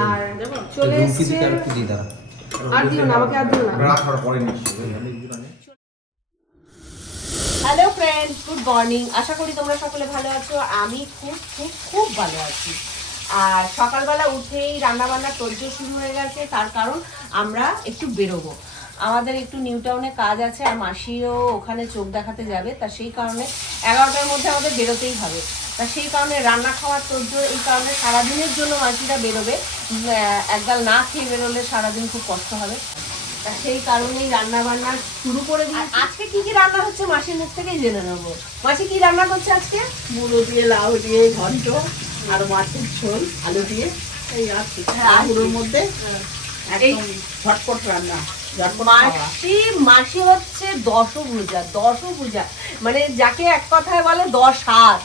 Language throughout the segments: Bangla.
আর চলে রুমকি আর একটু দিয়ে দাঁড়া আর দিও না আমাকে আর দিও না। রাত পরে হ্যালো ফ্রেন্ডস গুড মর্নিং আশা করি তোমরা সকলে ভালো আছো। আমি খুব খুব খুব ভালো আছি। আর সকালবেলা উঠেই রান্না বান্নার তোড়জোড় শুরু হয়ে গেছে। তার কারণ আমরা একটু বেরোবো। আমাদের একটু নিউ টাউনে কাজ আছে আর মাসিও ওখানে চোখ দেখাতে যাবে। তা সেই কারণে এগারোটার মধ্যে আমাদের বেরোতেই হবে। তা সেই কারণে রান্না খাওয়ার তোড়জোড় এই কারণে সারাদিনের জন্য মাসিরা বেরোবে। একগাল না খেয়ে বেরোলে সারাদিন খুব কষ্ট হবে। তা সেই কারণেই রান্না বান্না শুরু করে দিই আজকে কি কি রান্না হচ্ছে মাসির মুখ থেকেই জেনে নেব। মাসি কি রান্না করছে আজকে? মুড়ো দিয়ে লাউ দিয়ে ঘন্ট আর মাছের ঝোল আলু দিয়ে। এই আছে মুড়োর মধ্যে একদম ঝটপট রান্না মাসি মাসি হচ্ছে দশভুজা দশভুজা। মানে যাকে এক কথায় বলে দশ হাত।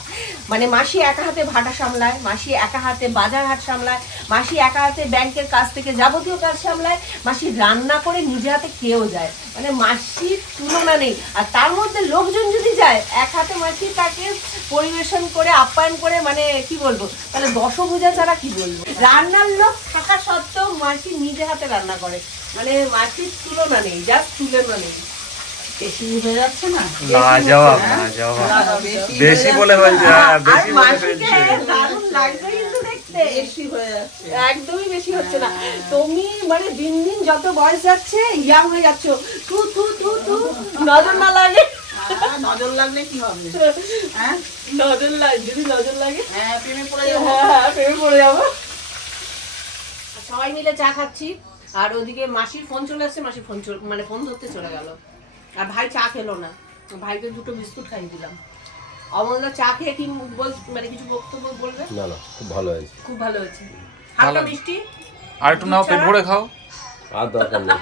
মানে মাসি একা হাতে ভাটা সামলায় মাসি একা হাতে বাজার হাট সামলায় মাসি একা হাতে ব্যাংকের কাছ থেকে যাবতীয় কাজ সামলায় মাসি রান্না করে নিজে হাতে খেয়েও যায়। মানে মাসির তুলনা নেই। আর তার মধ্যে লোকজন যদি যায় এক হাতে মাসি তাকে পরিবেশন করে আপ্যায়ন করে মানে কি বলব? তাহলে দশভুজা ছাড়া কি বলব? রান্নার লোক থাকা সত্ত্বেও মাসি নিজে হাতে রান্না করে। মানে মাসির তুলনা নেই জাস্ট তুলনা নেই। বেশি হয়ে যাচ্ছে না? লাজবাব হ্যাঁ? লাজবাব বেশি বেশি বলে যাচ্ছে হয়েছে না। হ্যাঁ, আর বেশি বলে মাসিকে দারুণ লাগবে কিন্তু দেখতে। বেশি হয়ে যাচ্ছে। একদমই বেশি হচ্ছে না। তুমি মানে দিন দিন যত বয়স যাচ্ছে ইয়াং হয়ে যাচ্ছ। তু তু তু তু নজর না লাগে। নজর লাগলে কি হবে? হ্যাঁ? নজর লাগে যদি নজর লাগে। হ্যাঁ প্রেমে পড়ে যাব। হ্যাঁ হ্যাঁ প্রেমে পড়ে যাব। সবাই মিলে চা খাচ্ছি। আর ওদিকে মাসির ফোন চলে আসছে মাসির ফোন মানে ফোন ধরতে চলে গেল। আর ভাই চা খেলো না। ভাইকে দুটো বিস্কুট খাইয়ে দিলাম। অমলদা চা খেয়ে কি বল মানে কিছু বক্তব্য বলবে? না না খুব ভালো হয়েছে। খুব ভালো হয়েছে। হালকা মিষ্টি? আর একটু নাও পেট ভরে খাও। আর দরকার নেই।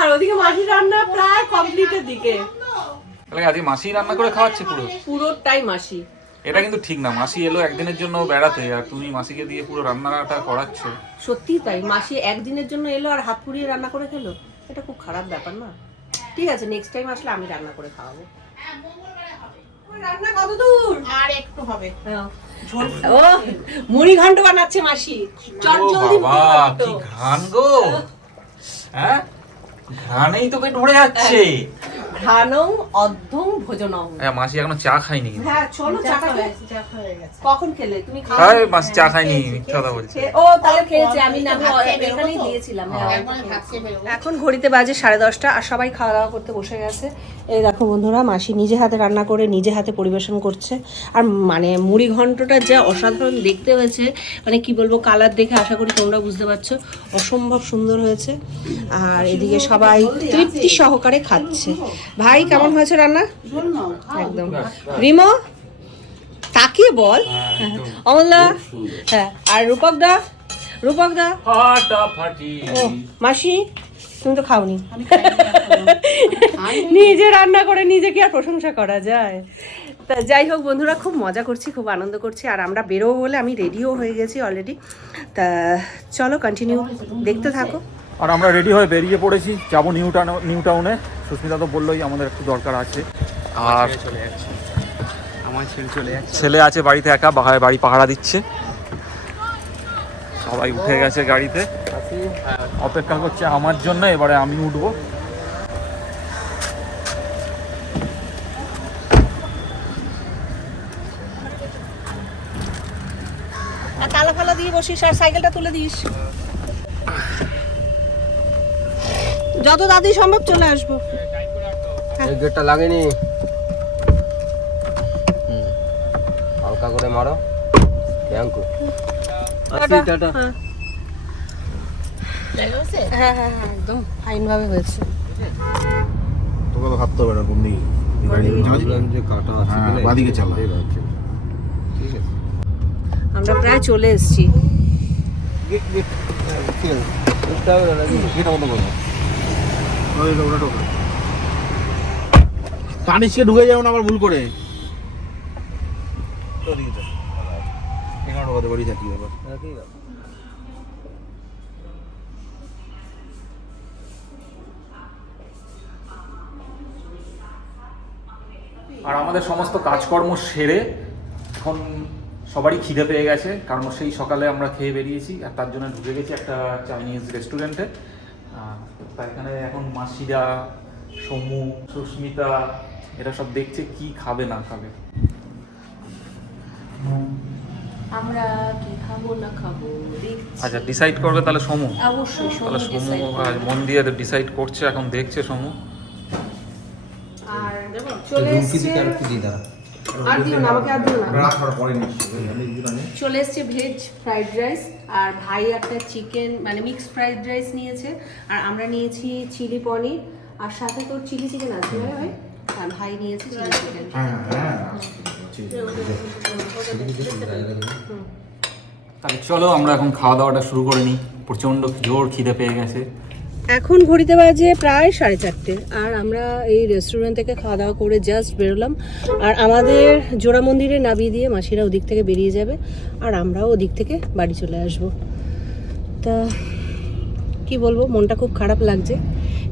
আর ওদিকে মাসির রান্না প্রায় কমপ্লিটের দিকে। তাহলে আজকে মাসি রান্না করে খাওয়াচ্ছে পুরো? পুরোটাই মাসি। এটা কিন্তু ঠিক না। মাসি এলো একদিনের জন্য বেড়াতে আর তুমি মাসিকে দিয়ে পুরো রান্নাটা করাচ্ছ। সত্যি তাই। মাসি একদিনের জন্য এলো আর হাত পুড়িয়ে রান্না করে খেলো? এটা খুব খারাপ ব্যাপার না? ঠিক আছে নেক্সট টাইম আসলে আমি রান্না করে খাওয়াবো। রান্না কত দূর আর একটু হবে। ও মুড়ি ঘন্ট বানাচ্ছে মাসি। চট জলদি কি ঘ্রাণ গো। হ্যাঁ? ঘ্রাণেই তো পেট ভরে যাচ্ছে। ভোজনং। হ্যাঁ মাসি এখনও চা খাইনি হ্যাঁ চলো চা হয়ে কখন খেলে? তুমি খাও। তাই মাসি চা খাইনি মিথ্যা কথা বলছে। ও তাহলে খেয়েছে আমি না আমি এখানেই দিয়েছিলাম হ্যাঁ একবারে ভাত খেয়ে বেরোবো। এখন ঘড়িতে বাজে সাড়ে দশটা আর সবাই খাওয়া দাওয়া করতে বসে গেছে। এই দেখো বন্ধুরা মাসি নিজে হাতে রান্না করে নিজে হাতে পরিবেশন করছে। আর মানে মুড়ি ঘন্টটা যা অসাধারণ দেখতে হয়েছে মানে কি বলব কালার দেখে আশা করি তোমরা বুঝতে পারছ অসম্ভব সুন্দর হয়েছে। আর এদিকে সবাই তৃপ্তি সহকারে খাচ্ছে। ভাই কেমন হয়েছে রান্না? একদম। রিমো তাকিয়ে বল। অমলদা হ্যাঁ আর রূপক দা রূপক দা ও মাসি তুমি তো খাওনি। নিজে রান্না করে নিজে কি আর প্রশংসা করা যায়। তা যাই হোক বন্ধুরা খুব মজা করছি খুব আনন্দ করছি। আর আমরা বেরোবো বলে আমি রেডিও হয়ে গেছি অলরেডি তা চলো কন্টিনিউ দেখতে থাকো। আর আমরা রেডি হয়ে বেরিয়ে পড়েছি। যাব নিউ টাউন নিউ টাউনে সুস্মিতা তো বললোই আমাদের একটু দরকার আছে। আর চলে যাচ্ছে। আমার ছেলে চলে যাচ্ছে। ছেলে আছে বাড়িতে একা বাহায় বাড়ি পাহারা দিচ্ছে। সবাই উঠে গেছে গাড়িতে। অপেক্ষা করছে আমার জন্য এবারে আমি উঠবো। তালা ফালা দিয়ে বসিস আর সাইকেলটা তুলে দিস। যত দাদি সম্ভব চলে আসব। এই গেটটা লাগেনি। হুম। হালকা করে মারো। Thank you. আসি টাটা। হ্যাঁ। হ্যাঁ। হ্যাঁ হ্যাঁ একদম। ফাইন ভাবে হয়েছে। তোকে তো ভাবতে হবে না কোন দিকে? যে কাটা আছে হ্যাঁ, কি চালা। ঠিক আছে। আমরা প্রায় চলে এসেছি। Gate gate. এটা বন্ধ করো। তানিশকে ঢুকে যাও না আবার ভুল করে। আর আমাদের সমস্ত কাজকর্ম সেরে এখন সবারই খিদে পেয়ে গেছে কারণ সেই সকালে আমরা খেয়ে বেরিয়েছি আর তার জন্য ঢুকে গেছি একটা চাইনিজ রেস্টুরেন্টে তা এখানে এখন মাসিরা সমু সুস্মিতা এরা সব দেখছে কি খাবে না খাবে। আমরা কি খাব না খাব আচ্ছা ডিসাইড করবে তাহলে সমু। অবশ্যই তাহলে সমু। মন দিয়ে ডিসাইড করছে এখন দেখছে সমু। আর চলে এসছে আর দিও না আমাকে আর দিও না। চলে এসছে ভেজ ফ্রাইড রাইস আর ভাই একটা চিকেন মানে মিক্সড ফ্রাইড রাইস নিয়েছে আর আমরা নিয়েছি চিলি পনির আর সাথে তোর চিলি চিকেন আছে না ভাই আর ভাই নিয়েছে চিলি চিকেন হ্যাঁ হ্যাঁ তাহলে চলো আমরা এখন খাওয়া দাওয়াটা শুরু করে নিই। প্রচণ্ড জোর খিদে পেয়ে গেছে। এখন ঘড়িতে বাজে প্রায় সাড়ে চারটে। আর আমরা এই রেস্টুরেন্ট থেকে খাওয়া দাওয়া করে জাস্ট বেরোলাম। আর আমাদের জোড়া মন্দিরে নামিয়ে দিয়ে মাসিরা ওদিক থেকে বেরিয়ে যাবে। আর আমরাও ওদিক থেকে বাড়ি চলে আসব। তা কি বলব মনটা খুব খারাপ লাগছে।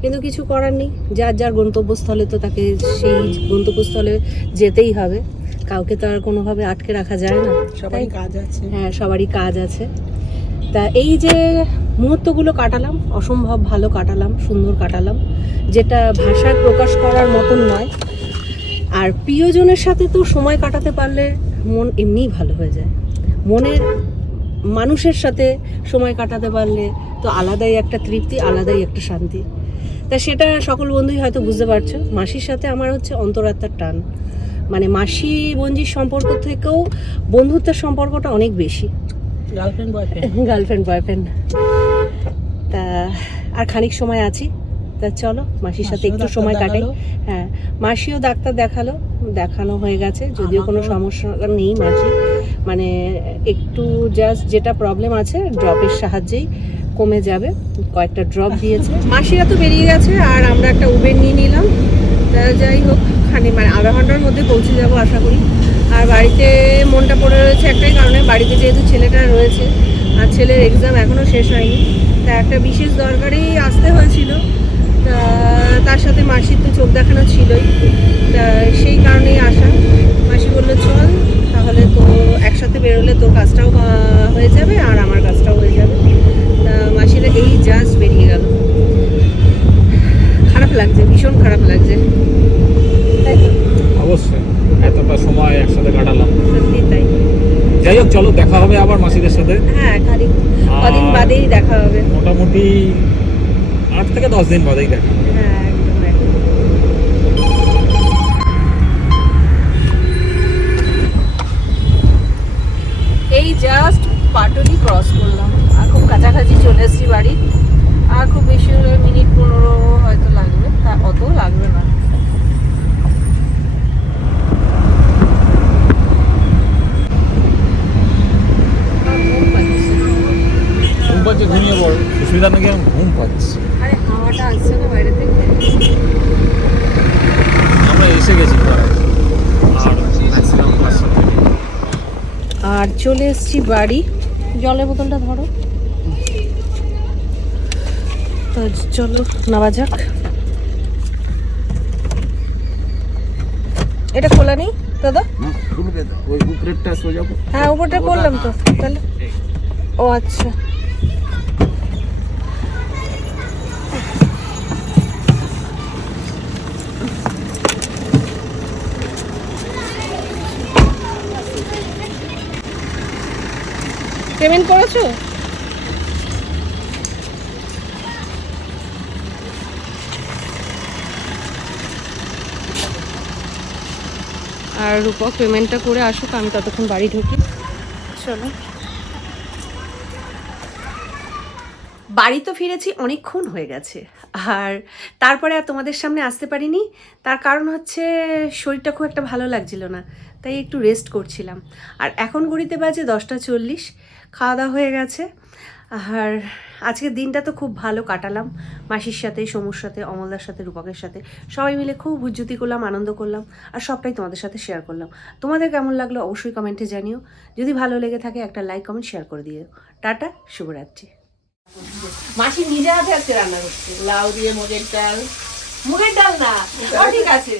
কিন্তু কিছু করার নেই। যার যার গন্তব্যস্থলে তো তাকে সেই গন্তব্যস্থলে যেতেই হবে। কাউকে তো আর কোনোভাবে আটকে রাখা যায় না। সবাই কাজ আছে। হ্যাঁ সবারই কাজ আছে। তা এই যে মুহূর্তগুলো কাটালাম, অসম্ভব ভালো কাটালাম, সুন্দর কাটালাম, যেটা ভাষায় প্রকাশ করার মতন নয়। আর প্রিয়জনের সাথে তো সময় কাটাতে পারলে মন এমনিই ভালো হয়ে যায়। মনের মানুষের সাথে সময় কাটাতে পারলে তো আলাদাই একটা তৃপ্তি, আলাদাই একটা শান্তি। তা সেটা সকল বন্ধুই হয়তো বুঝতে পারছ। মাসির সাথে আমার হচ্ছে অন্তরাত্মার টান। মানে মাসি বঞ্জির সম্পর্ক থেকেও বন্ধুত্বের সম্পর্কটা অনেক বেশি। গার্লফ্রেন্ড বয়ফ্রেন্ড গার্লফ্রেন্ড বয়ফ্রেন্ড তা আর খানিক সময় আছি। তা চলো মাসির সাথে একটু সময় কাটাই। হ্যাঁ মাসিও ডাক্তার দেখাল দেখানো হয়ে গেছে। যদিও কোনো সমস্যা নেই মাসি। মানে একটু জাস্ট যেটা প্রবলেম আছে ড্রপের সাহায্যেই কমে যাবে। কয়েকটা ড্রপ দিয়েছে। মাসিরা তো বেরিয়ে গেছে আর আমরা একটা উবের নিয়ে নিলাম। তা যাই হোক খানি মানে আধা ঘণ্টার মধ্যে পৌঁছে যাব আশা করি। আর বাড়িতে মনটা পড়ে রয়েছে একটাই কারণে, বাড়িতে যেহেতু ছেলেটা রয়েছে, আর ছেলের এক্সাম এখনও শেষ হয়নি। তা একটা বিশেষ দরকারেই আসতে হয়েছিল। তা তার সাথে মাসির তো চোখ দেখানো ছিলই। তা সেই কারণেই আসা। মাসি বলল, চল, তাহলে তো একসাথে বেরোলে তোর কাজটাও হয়ে যাবে আর আমার কাজটাও হয়ে যাবে। তা মাসিরা এই জাস্ট বেরিয়ে গেল। খারাপ লাগছে, ভীষণ খারাপ লাগছে। তাই তো? অবশ্যই। এতটা সময় একসাথে কাটালাম। সত্যি তাই। যাই হোক চলো দেখা হবে আবার মাসিদের সাথে। হ্যাঁ খানিক কদিন আর- বাদেই দেখা হবে। মোটামুটি আট থেকে দশ দিন বাদেই দেখা হবে। হ্যাঁ এই জাস্ট পাটুলি ক্রস করলাম। আর খুব কাছাকাছি চলে এসেছি বাড়ি আর খুব বেশি হলে মিনিট পনেরো হয়তো লাগবে তা অত লাগবে না আমার ঘুম পাচ্ছে। ঘুম পাচ্ছে ঘুমিয়ে পড়ো সুস্মিতা নাকি এখন ঘুম পাচ্ছে আরে হাওয়াটা আসছে না বাইরে থেকে আমরা এসে গেছি প্রায় আর ম্যাক্সিমাম পাঁচ সাত মিনিট। আর চলে এসছি বাড়ি। জলের বোতলটা ধরো। তো চলো নেওয়া যাক। এটা খোলা নেই দাদা? হ্যাঁ উপরটা করলাম তো তাহলে। ও আচ্ছা। পেমেন্ট করেছ? আর রূপক পেমেন্টটা করে আসুক আমি ততক্ষণ বাড়ি ঢুকি। চলো। বাড়ি তো ফিরেছি, অনেকক্ষণ হয়ে গেছে। আর তারপরে আর তোমাদের সামনে আসতে পারিনি। তার কারণ হচ্ছে শরীরটা খুব একটা ভালো লাগছিল না, তাই একটু রেস্ট করছিলাম। আর এখন ঘড়িতে বাজে দশটা চল্লিশ, খাওয়া দাওয়া হয়ে গেছে। আর আজকের দিনটা তো খুব ভালো কাটালাম, মাসির সাথে, সমুর সাথে, অমলদার সাথে, রূপকের সাথে। সবাই মিলে খুব উজ্জুতি করলাম, আনন্দ করলাম, আর সবটাই তোমাদের সাথে শেয়ার করলাম। তোমাদের কেমন লাগল অবশ্যই কমেন্টে জানিও। যদি ভালো লেগে থাকে একটা লাইক কমেন্ট শেয়ার করে দিও। টাটা, শুভরাত্রি। মাসি নিজে হাতে আজকে রান্না করছে। লাউ দিয়ে মুগের ডাল। মুগের ডাল না ঠিক আছে।